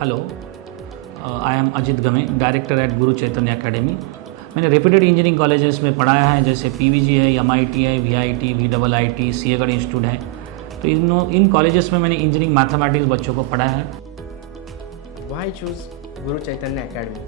Hello, I am Ajit game, director at Guru Chaitanya academy. मैंने reputed engineering colleges में पढ़ाया है, जैसे पीवीजी है, एमआईटी है, वीआईटी, VIIT, सीएगढ़ इंस्टीट्यूट है। तो इन कॉलेजेस में मैंने इंजीनियरिंग मैथमेटिक्स बच्चों को पढ़ाया है। Why choose Guru Chaitanya Academy?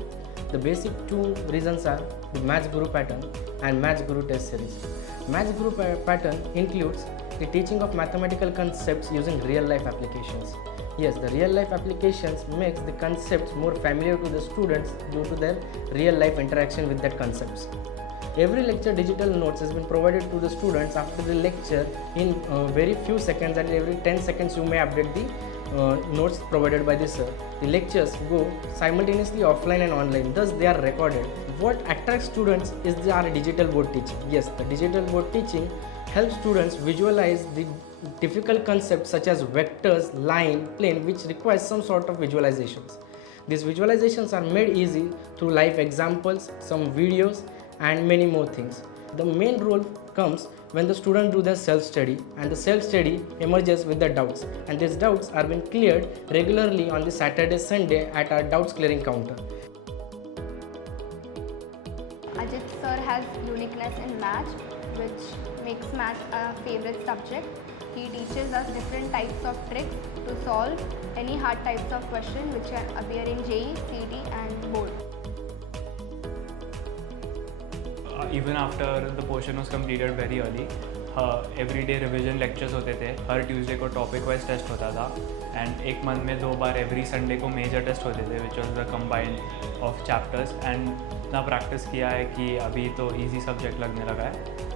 The basic two reasons are the Maths Guru pattern and Maths Guru test series. Maths Guru pattern includes the teaching of mathematical concepts using real life applications. Yes, the real life applications makes the concepts more familiar to the students due to their real life interaction with that concepts. Every lecture digital notes has been provided to the students after the lecture in very few seconds, and every 10 seconds you may update the notes provided by the sir. The lectures go simultaneously offline and online, thus they are recorded. What attracts students is our digital board teaching. Yes, the digital board teaching helps students visualize the difficult concepts such as vectors, line, plane, which requires some sort of visualizations. These visualizations are made easy through live examples, some videos, and many more things. The main role comes when the students do their self-study, and the self-study emerges with the doubts, and these doubts are being cleared regularly on the Saturday, Sunday at our doubts clearing counter. Ajit sir has uniqueness in math, which makes math a favorite subject. He teaches us different types of tricks to solve any hard types of question which can appear in JEE, CET and board. Even after the portion was completed very early, every day revision lectures होते थे, हर Tuesday को topic wise test होता था, and एक month में 2 बार every Sunday को major test होते थे which was the combined of chapters. And इतना प्रैक्टिस किया है कि अभी तो इजी सब्जेक्ट लगने लगा है।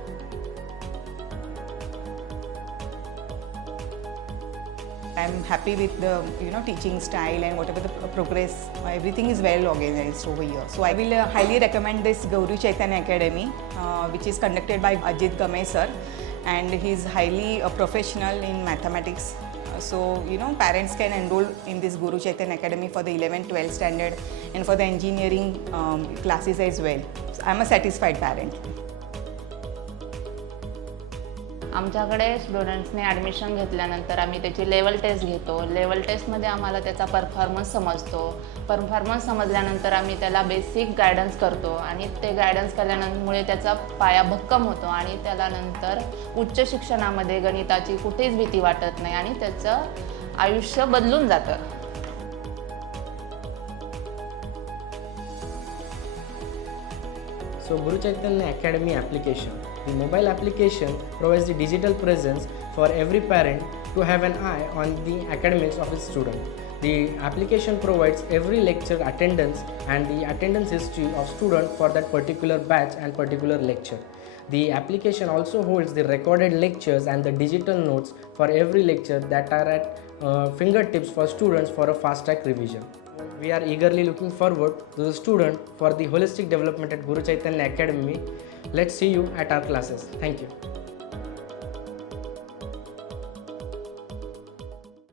I'm happy with the teaching style and whatever the progress. Everything is well organized over here. So I will highly recommend this Guru Chaitanya Academy, which is conducted by Ajit Game sir, and he is highly professional in mathematics. So parents can enroll in this Guru Chaitanya Academy for the 11th-12th standard and for the engineering classes as well. So I'm a satisfied parent. आमच्याकडे स्टुडंट्सने admission घेतल्यानंतर आम्ही त्याची level test घेतो. Level टेस्टमध्ये आम्हाला त्याचा performance समजतो. Performance समजल्यानंतर आम्ही त्याला बेसिक गायडन्स करतो आणि ते गायडन्स केल्यामुळे त्याचा पाया भक्कम होतो आणि त्याला नंतर उच्च शिक्षणामध्ये गणिताची कुठेच भीती वाटत नाही आणि त्याचं आयुष्य बदलून जातं. So Guru Chaitanya Academy application. The mobile application provides the digital presence for every parent to have an eye on the academics of his student. The application provides every lecture attendance and the attendance history of student for that particular batch and particular lecture. The application also holds the recorded lectures and the digital notes for every lecture that are at fingertips for students for a fast track revision. We are eagerly looking forward to the student for the holistic development at Guru Chaitanya Academy. Let's see you at our classes. Thank you.